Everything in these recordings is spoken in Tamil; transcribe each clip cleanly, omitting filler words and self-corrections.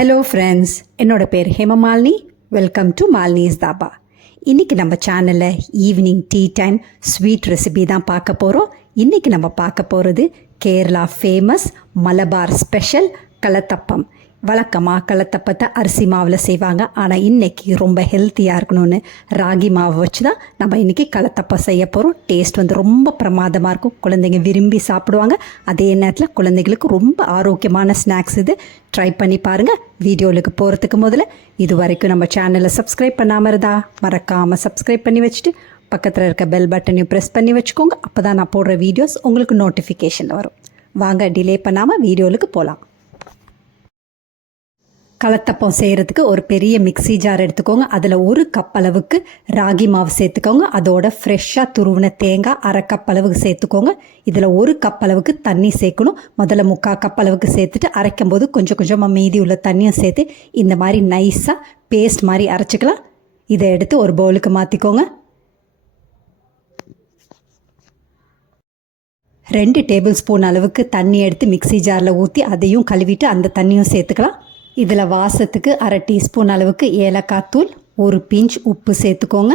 ஹலோ ஃப்ரெண்ட்ஸ், என்னோட பேர் ஹேமமாலினி. Welcome to Malini's dhaba. இன்றைக்கி நம்ம சேனலில் evening tea time sweet recipe தான் பார்க்க போகிறோம். இன்றைக்கி நம்ம பார்க்க போகிறது கேரளா ஃபேமஸ் மலபார் ஸ்பெஷல் கலத்தப்பம். வழக்கமாக கலத்தப்பத்தை அரிசி மாவில் செய்வாங்க. ஆனால் இன்றைக்கி ரொம்ப ஹெல்த்தியாக இருக்கணும்னு ராகி மாவை வச்சு தான் நம்ம இன்றைக்கி கலத்தப்பம் செய்ய போகிறோம். டேஸ்ட் வந்து ரொம்ப பிரமாதமாக இருக்கும். குழந்தைங்க விரும்பி சாப்பிடுவாங்க. அதே நேரத்தில் குழந்தைங்களுக்கு ரொம்ப ஆரோக்கியமான ஸ்நாக்ஸ் இது. ட்ரை பண்ணி பாருங்கள். வீடியோவுக்கு போகிறதுக்கு முதல்ல இது வரைக்கும் நம்ம சேனலை சப்ஸ்கிரைப் பண்ணாமல் இருந்தா மறக்காமல் சப்ஸ்கிரைப் பண்ணி வச்சுட்டு பக்கத்தில் இருக்க பெல் பட்டனையும் ப்ரெஸ் பண்ணி வச்சுக்கோங்க. அப்போ தான் நான் போடுற வீடியோஸ் உங்களுக்கு நோட்டிஃபிகேஷன் வரும். வாங்க டிலே பண்ணாமல் வீடியோவுக்கு போகலாம். கலத்தப்பம் செய்கிறதுக்கு ஒரு பெரிய மிக்ஸி ஜார் எடுத்துக்கோங்க. அதில் 1 கப் அளவுக்கு ராகி மாவு சேர்த்துக்கோங்க. அதோட ஃப்ரெஷ்ஷாக துருவின தேங்காய் 1/2 கப் அளவுக்கு சேர்த்துக்கோங்க. இதில் 1 கப் அளவுக்கு தண்ணி சேர்க்கணும். முதல்ல 3/4 கப் அளவுக்கு சேர்த்துட்டு அரைக்கும் போது கொஞ்சம் கொஞ்சமாக மீதி உள்ள தண்ணியும் சேர்த்து இந்த மாதிரி நைஸாக பேஸ்ட் மாதிரி அரைச்சிக்கலாம். இதை எடுத்து ஒரு பவுலுக்கு மாற்றிக்கோங்க. 2 டேபிள் ஸ்பூன் அளவுக்கு தண்ணி எடுத்து மிக்ஸி ஜாரில் ஊற்றி அதையும் கழுவிட்டு அந்த தண்ணியும் சேர்த்துக்கலாம். இதில் வாசத்துக்கு 1/2 டீஸ்பூன் அளவுக்கு ஏலக்காய் தூள், 1 பிஞ்ச் உப்பு சேர்த்துக்கோங்க.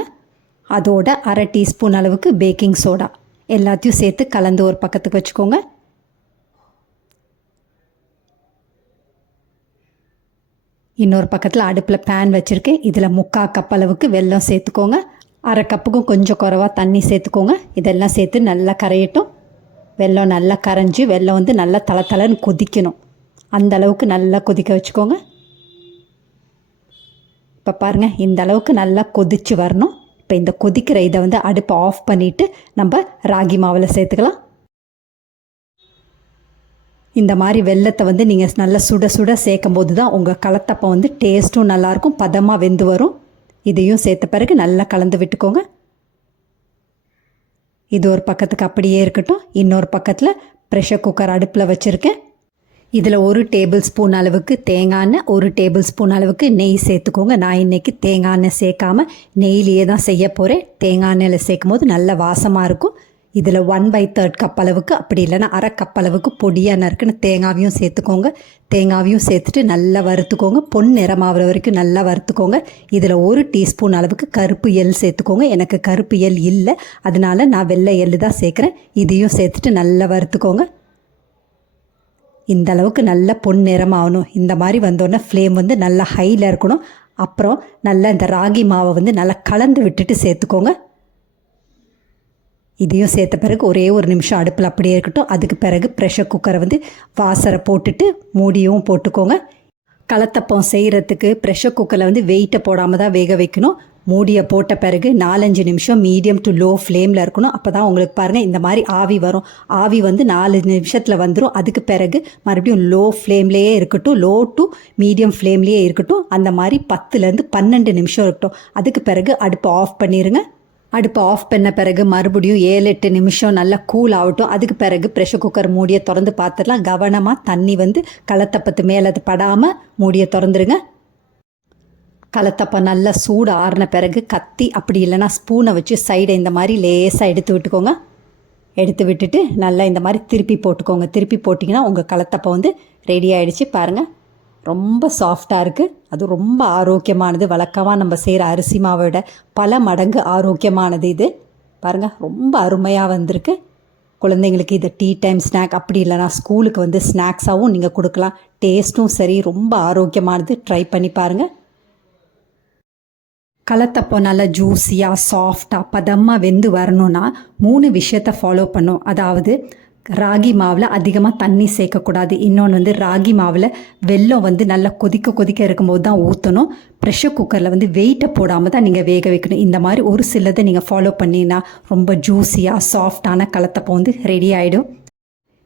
அதோட 1/2 டீஸ்பூன் அளவுக்கு பேக்கிங் சோடா எல்லாத்தையும் சேர்த்து கலந்து ஒரு பக்கத்துக்கு வச்சுக்கோங்க. இன்னொரு பக்கத்தில் அடுப்பில் பேன் வச்சுருக்கேன். இதில் 3/4 கப் அளவுக்கு வெல்லம் சேர்த்துக்கோங்க. 1/2 கப்புக்கும் கொஞ்சம் குறைவாக தண்ணி சேர்த்துக்கோங்க. இதெல்லாம் சேர்த்து நல்லா கரையட்டும். வெல்லம் நல்லா கரைஞ்சி வெல்லம் வந்து நல்லா தளன்னு கொதிக்கணும். அந்த அளவுக்கு நல்லா கொதிக்க வச்சுக்கோங்க. இப்போ பாருங்கள், இந்த அளவுக்கு நல்லா கொதித்து வரணும். இப்போ இந்த கொதிக்கிற இதை வந்து அடுப்பை ஆஃப் பண்ணிவிட்டு நம்ம ராகி மாவில் சேர்த்துக்கலாம். இந்த மாதிரி வெல்லத்தை வந்து நீங்கள் நல்லா சுட சுட சேர்க்கும் போது தான் உங்கள் கலத்தப்பம் வந்து டேஸ்ட்டும் நல்லாயிருக்கும், பதமாக வெந்து வரும். இதையும் சேர்த்த பிறகு நல்லா கலந்து விட்டுக்கோங்க. இது ஒரு பக்கத்துக்கு அப்படியே இருக்கட்டும். இன்னொரு பக்கத்தில் ப்ரெஷர் குக்கர் அடுப்பில் வச்சுருக்கேன். இதில் 1 டேபிள் ஸ்பூன் அளவுக்கு தேங்காய் எண்ணெய், 1 டேபிள் ஸ்பூன் அளவுக்கு நெய் சேர்த்துக்கோங்க. நான் இன்றைக்கி தேங்காய் எண்ணெய் சேர்க்காமல் நெய்லேயே தான் செய்ய போகிறேன். தேங்காய் எண்ணெயில் சேர்க்கும் போது நல்ல வாசமாக இருக்கும். இதில் 1/3 கப் அளவுக்கு, அப்படி இல்லைன்னா 1/2 கப் அளவுக்கு பொடியாக நறுக்குன்னு தேங்காவையும் சேர்த்துக்கோங்க. தேங்காவையும் சேர்த்துட்டு நல்லா வறுத்துக்கோங்க. பொன் நிறமாகிற வரைக்கும் நல்லா வறுத்துக்கோங்க. இதில் 1 டீஸ்பூன் அளவுக்கு கருப்பு எள் சேர்த்துக்கோங்க. எனக்கு கருப்பு எள் இல்லை, அதனால நான் வெள்ளை எள் தான் சேர்க்குறேன். இதையும் சேர்த்துட்டு நல்லா வறுத்துக்கோங்க. இந்த அளவுக்கு நல்ல பொன் நிறமாகணும். இந்த மாதிரி வந்தோடனே ஃப்ளேம் வந்து நல்லா ஹையில் இருக்கணும். அப்புறம் நல்லா இந்த ராகி மாவை வந்து நல்லா கலந்து விட்டுட்டு சேர்த்துக்கோங்க. இதையும் சேர்த்த பிறகு ஒரே ஒரு நிமிஷம் அடுப்பில் அப்படியே இருக்கட்டும். அதுக்கு பிறகு ப்ரெஷர் குக்கரை வந்து வாசரை போட்டுட்டு மூடியும் போட்டுக்கோங்க. கலத்தப்பம் செய்கிறதுக்கு ப்ரெஷர் குக்கரில் வந்து வெயிட்டை போடாமல் தான் வேக வைக்கணும். மூடியை போட்ட பிறகு 4-5 நிமிஷம் மீடியம் டு லோ ஃப்ளேமில் இருக்கணும். அப்போ தான் உங்களுக்கு பாருங்கள் இந்த மாதிரி ஆவி வரும். ஆவி வந்து 4 நிமிஷத்தில் வந்துடும். அதுக்கு பிறகு மறுபடியும் லோ ஃப்ளேம்லேயே இருக்கட்டும், லோ டு மீடியம் ஃப்ளேம்லேயே இருக்கட்டும். அந்த மாதிரி 10லேருந்து 12 நிமிஷம் இருக்கட்டும். அதுக்கு பிறகு அடுப்பை ஆஃப் பண்ணிடுங்க. அடுப்பை ஆஃப் பண்ண பிறகு மறுபடியும் 7-8 நிமிஷம் நல்லா கூல் ஆகட்டும். அதுக்கு பிறகு ப்ரெஷர் குக்கர் மூடியை திறந்து பார்த்துடலாம். கவனமாக தண்ணி வந்து கலத்தப்பத்து மேலே அது படாமல் மூடியை திறந்துருங்க. கலத்தப்பம் நல்லா சூடு ஆறின பிறகு கத்தி அப்படி இல்லைன்னா ஸ்பூனை வச்சு சைடை இந்த மாதிரி லேசாக எடுத்து விட்டுக்கோங்க. எடுத்து விட்டுட்டு நல்லா இந்த மாதிரி திருப்பி போட்டுக்கோங்க. திருப்பி போட்டிங்கன்னா உங்கள் கலத்தப்பம் வந்து ரெடி ஆகிடுச்சு. பாருங்கள், ரொம்ப சாஃப்டாக இருக்குது. அது ரொம்ப ஆரோக்கியமானது. வழக்கமாக நம்ம செய்கிற அரிசி மாவோட பல மடங்கு ஆரோக்கியமானது இது. பாருங்கள், ரொம்ப அருமையாக வந்திருக்கு. குழந்தைங்களுக்கு இது டீ டைம் ஸ்நாக், அப்படி இல்லைனா ஸ்கூலுக்கு வந்து ஸ்நாக்ஸாகவும் நீங்கள் கொடுக்கலாம். டேஸ்ட்டும் சரி, ரொம்ப ஆரோக்கியமானது. ட்ரை பண்ணி பாருங்கள். கலத்தப்பம் நல்லா ஜூஸியாக சாஃப்டாக பதமாக வெந்து வரணும்னா 3 விஷயத்தை ஃபாலோ பண்ணும். அதாவது ராகி மாவில் அதிகமாக தண்ணி சேர்க்கக்கூடாது. இன்னொன்று வந்து ராகி மாவில் வெல்லம் வந்து நல்லா கொதிக்க இருக்கும்போது தான் ஊற்றணும். ப்ரெஷர் குக்கரில் வந்து வெயிட்டை போடாமல் தான் நீங்கள் வேக வைக்கணும். இந்த மாதிரி ஒரு சிலதை நீங்கள் ஃபாலோ பண்ணிங்கன்னா ரொம்ப ஜூஸியாக சாஃப்டான கலத்தப்பம் வந்து ரெடி ஆகிடும்.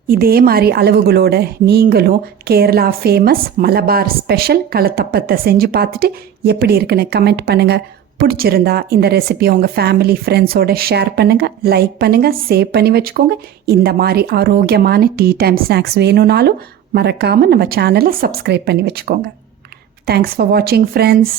இதே மாதிரி அளவுகளோட நீங்களும் கேரளா ஃபேமஸ் மலபார் ஸ்பெஷல் கலத்தப்பத்தை செஞ்சு பார்த்துட்டு எப்படி இருக்குன்னு கமெண்ட் பண்ணுங்கள். பிடிச்சிருந்தா இந்த ரெசிபியை உங்கள் ஃபேமிலி ஃப்ரெண்ட்ஸோட ஷேர் பண்ணுங்கள், லைக் பண்ணுங்கள், சேவ் பண்ணி வச்சுக்கோங்க. இந்த மாதிரி ஆரோக்கியமான டீ டைம் ஸ்நாக்ஸ் வேணும்னாலும் மறக்காமல் நம்ம சேனலை சப்ஸ்கிரைப் பண்ணி வச்சுக்கோங்க. தேங்க்ஸ் ஃபார் வாட்சிங் ஃப்ரெண்ட்ஸ்.